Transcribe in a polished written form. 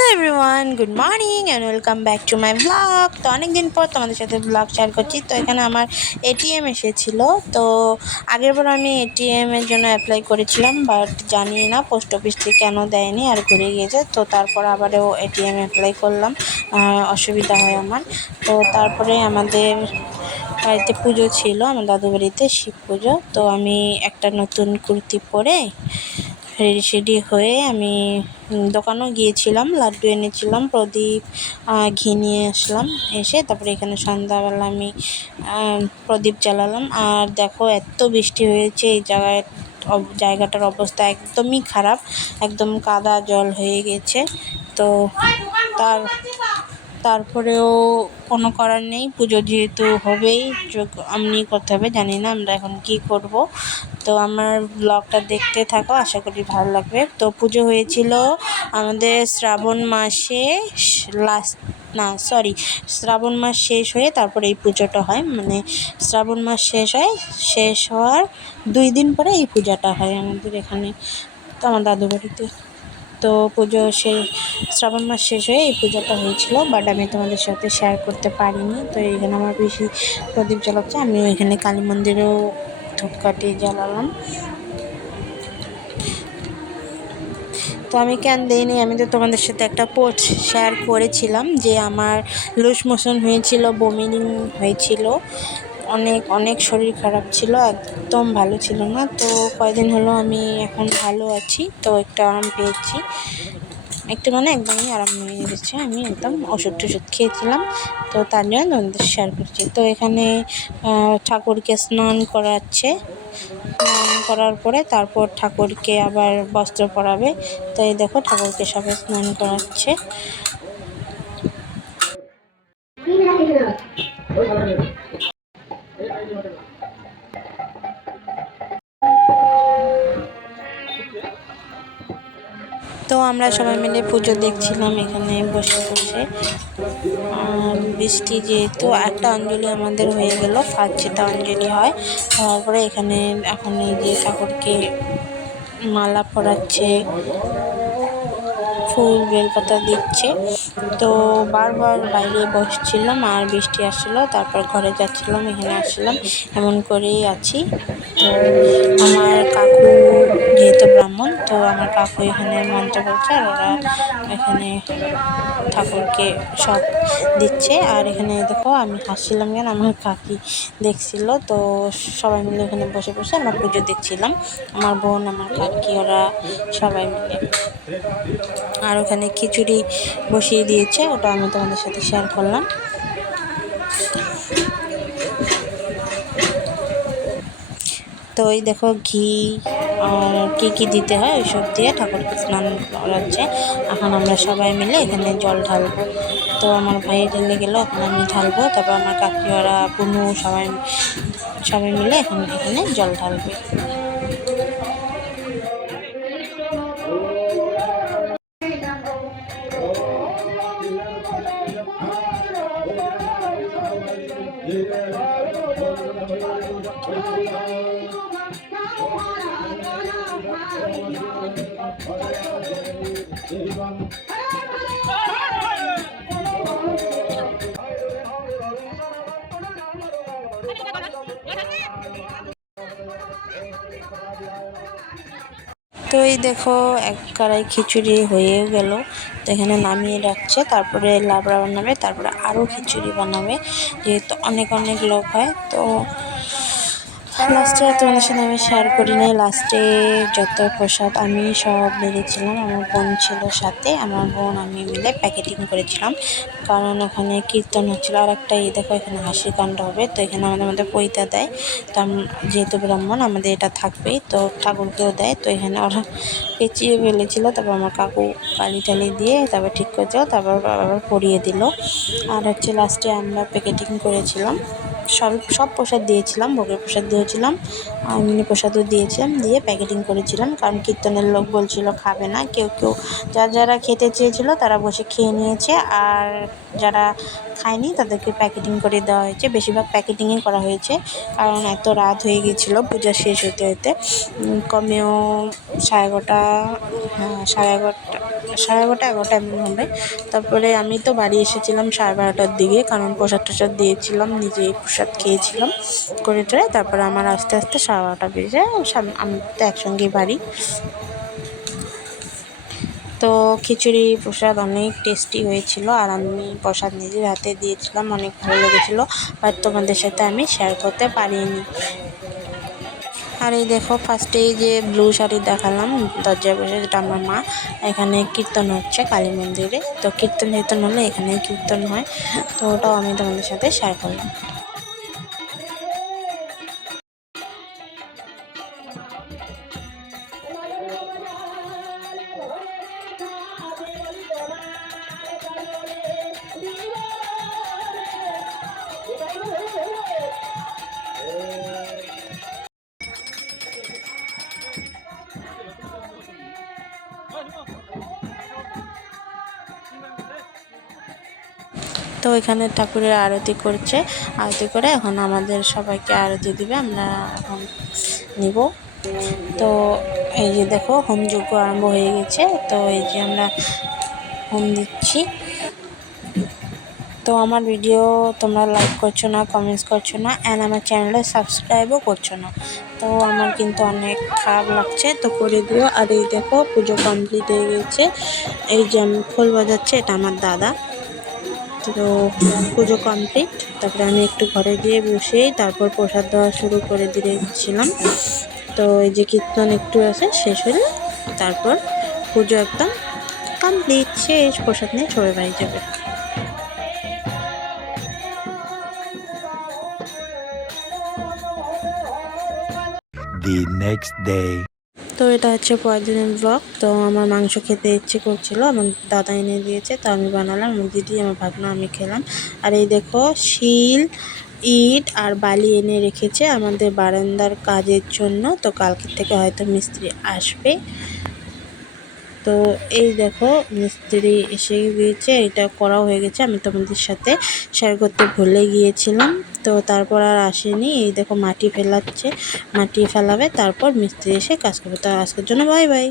Hello everyone, good morning and welcome back to my blog. তো অনেক দিন পর তোমাদের সাথে ব্লগ শেয়ার করছি। তো এখানে আমার এটিএম এসেছিলো। তো আগের বার আমি এটিএমের জন্য অ্যাপ্লাই করেছিলাম, বাট জানি না পোস্ট অফিস থেকে কেন দেয়নি আর ঘুরে গিয়েছে। তো তারপর আবারও এটিএম অ্যাপ্লাই করলাম, অসুবিধা হয় আমার। তো তারপরে আমাদের বাড়িতে পুজো ছিল, আমার দাদু বাড়িতে শিব পুজো। তো আমি একটা নতুন কুর্তি পরে রেডি হয়ে আমি দোকানেও গিয়েছিলাম, লাড্ডু এনেছিলাম, প্রদীপ, ঘি নিয়ে আসলাম। এসে তারপরে এখানে সন্ধ্যাবেলা আমি প্রদীপ জ্বালালাম। আর দেখো এত বৃষ্টি হয়েছে, এই জায়গাটার অবস্থা একদমই খারাপ, একদম কাদা জল হয়ে গেছে। তো তারপরেও কোনো করার নেই, পুজো যেহেতু হবেই, এমনি করতে হবে। জানি না আমরা এখন কি করব। তো আমার ব্লগটা দেখতে থাকো, আশা করি ভালো লাগবে। তো পুজো হয়েছিল আমাদের শ্রাবণ মাসে শ্রাবণ মাস শেষ হয়ে তারপরে এই পুজোটা হয়। মানে শ্রাবণ মাস শেষ হওয়ার 2 দিন পরে এই পূজাটা হয় আমাদের এখানে, তো আমার দাদু বাড়িতে। তো পুজো শ্রাবণ মাস শেষ হয়ে এই পূজাটা হয়েছিল, বাট আমি তোমাদের সাথে শেয়ার করতে পারিনি। তো এখানে আমার বেশি প্রদীপ জ্বালাচ্ছে, আমিও এখানে কালী মন্দিরেও ধূপকাঠি জ্বালালাম। তো আমি কেন দিইনি, আমি তো তোমাদের সাথে একটা পোস্ট শেয়ার করেছিলাম যে আমার লুজ মোশন হয়েছিল, বমি হয়েছিল, অনেক অনেক শরীর খারাপ ছিল, একদম ভালো ছিল না। তো কয়দিন হলো আমি এখন ভালো আছি, তো একটু আরাম পেয়েছি, একদমই আরাম হয়ে গেছে। আমি একদম ওষুধ খেয়েছিলাম, তো তার জন্য তোমাদের শেয়ার করছি। তো এখানে ঠাকুরকে স্নান করাচ্ছে, স্নান করার পরে তারপর ঠাকুরকে আবার বস্ত্র পরাবে। তো এই দেখো ঠাকুরকে সবাই স্নান করাচ্ছে। তো আমরা সবাই মিলে পুজো দেখছিলাম এখানে বসে বসে। বৃষ্টি যেহেতু একটা অঞ্জলি আমাদের হয়ে গেল, ফার্স্ট যেটা অঞ্জলি হয়, তারপরে এখানে এখন এই যে ঠাকুরকে মালা পরাচ্ছে, ফুল বেলপাতা দিচ্ছে। তো বারবার বাইরে বসছিলাম আর বৃষ্টি আসছিলো, তারপর ঘরে যাচ্ছিলাম, এখানে আসছিলাম, এমন করেই আছি। তো আমার কাকু যেহেতু ব্রাহ্মণ, তো আমার কাকু এখানে মন্ত্র বলছে আর ওরা এখানে ঠাকুরকে সব দিচ্ছে। আর এখানে দেখো আমি হাসছিলাম কেন, আমার কাকি দেখছিল। তো সবাই মিলে এখানে বসে বসে আমরা পুজো দেখছিলাম, আমার বোন, আমার কাকি, ওরা সবাই মিলে। আর ওখানে খিচুড়ি বসিয়ে দিয়েছে, ওটা আমি তোমাদের সাথে শেয়ার করলাম। তো এই দেখো ঘি আর কী দিতে হয় ওইসব দিয়ে ঠাকুরকে স্নান করাচ্ছে। এখন আমরা সবাই মিলে এখানে জল ঢালবো। তো আমার ভাই ঢেলে গেল, এখন আমি ঢালবো, তারপর আমার কাকিওরা, বুনু, সবাই মিলে এখন এখানে জল ঢালবে। তো এই দেখো এক কড়াই খিচুড়ি হয়ে গেল, তো এখানে নামিয়ে রাখছে, তারপরে লাবড়া বানাবে, তারপরে আরও খিচুড়ি বানাবে, যেহেতু অনেক লোক হয়। তো লাস্টে তোমাদের সাথে আমি শেয়ার করিনি, লাস্টে যত প্রসাদ আমি সব বেড়েছিলাম, আমার বোন ছিল সাথে, আমার বোন আমি মিলে প্যাকেটিং করেছিলাম, কারণ ওখানে কীর্তন হচ্ছিলো। আর একটা দেখো এখানে হাসির কাণ্ড হবে। তো এখানে আমাদের পৈতা দেয়, তো যেহেতু ব্রাহ্মণ আমাদের এটা থাকবেই, তো ঠাকুরকেও দেয়। তো এখানে ওরা পেঁচিয়ে ফেলেছিল, তারপর আমার কাকু কালি টালি দিয়ে তারপর ঠিক করেছিল, তারপর আবার পরিয়ে দিল। আর হচ্ছে লাস্টে আমরা প্যাকেটিং করেছিলাম, সব প্রসাদ দিয়েছিলাম, ভোগের প্রসাদ দিয়েছিলাম, এমনি প্রসাদও দিয়েছিলাম, দিয়ে প্যাকেটিং করেছিলাম, কারণ কীর্তনের লোক বলছিল খাবে না। কেউ যারা খেতে চেয়েছিল তারা বসে খেয়ে নিয়েছে, আর যারা খায়নি তাদেরকে প্যাকেটিং করে দেওয়া হয়েছে। বেশিরভাগ প্যাকেটিংই করা হয়েছে, কারণ এত রাত হয়ে গিয়েছিলো পূজা শেষ হতে হতে, কমেও 11:30, 11:30 11টা এমন হবে। তারপরে আমি তো বাড়ি এসেছিলাম 12:30টার দিকে, কারণ প্রসাদ টসাদ দিয়েছিলাম, নিজে প্রসাদ খেয়েছিলাম করে টরে। তারপরে আমার আস্তে আস্তে 12:30 বেজে আমি তো একসঙ্গেই বাড়ি। তো খিচুড়ি প্রসাদ অনেক টেস্টি হয়েছিল, আর আমি প্রসাদ নিজের হাতে দিয়েছিলাম, অনেক ভালো লেগেছিলো, বাট তোমাদের সাথে আমি শেয়ার করতে পারিনি। আর এই দেখো ফার্স্টেই যে ব্লু শাড়ি দেখালাম দরজায় বসে, যেটা আমার মা। এখানে কীর্তন হচ্ছে কালী মন্দিরে, তো কীর্তন হলে এখানে কীর্তন হয়, তো ওটাও আমি তোমাদের সাথে শেয়ার করলাম। তো এখানে ঠাকুরের আরতি করছে, আরতি করে এখন আমাদের সবাইকে আরতি দিবে, আমরা এখন নিব। তো এই যে দেখো হোমযজ্ঞ আরম্ভ হয়ে গেছে, তো এই যে আমরা হোম দিচ্ছি। তো আমার ভিডিও তোমরা লাইক করছো না, কমেন্টস করছো না, অ্যান্ড আমার চ্যানেলে সাবস্ক্রাইবও করছো না, তো আমার কিন্তু অনেক খারাপ লাগছে, তো করে দিও। আর এই দেখো পুজো কমপ্লিট হয়ে গেছে, এই যে আমি খোল বাজাচ্ছে, এটা আমার দাদা। তো পুজো কমপ্লিট, তারপরে আমি একটু ঘরে গিয়ে বসেই তারপর প্রসাদ দেওয়া শুরু করে দিয়েছিলাম। তো এই যে কীর্তন একটু আছে, শেষ হলে তারপর পুজো একদম কমপ্লিট, শেষ, প্রসাদ নিয়ে চলে বাড়ি যাবে। The next day. তো এটা হচ্ছে পরের দিনের ব্লগ। তো আমার মাংস খেতে ইচ্ছে করছিল, আমার দাদা এনে দিয়েছে, তো আমি বানালাম, আমার দিদি, আমার ভাগনা, আমি খেলাম। আর এই দেখো শিল, ইট আর বালি এনে রেখেছে আমাদের বারান্দার কাজের জন্য, তো কালকে থেকে হয়তো মিস্ত্রি আসবে। তো এই দেখো মিস্ত্রি এসে গিয়েছে, এটা করাও হয়ে গেছে, আমি তোমাদের সাথে শেয়ার করতে ভুলে গিয়েছিলাম। তো তারপর আর আসেনি, এই দেখো মাটি ফেলাচ্ছে, মাটি ফেলাবে, তারপর মিস্ত্রি এসে কাজ করবে। তো আজকের জন্য বাই বাই।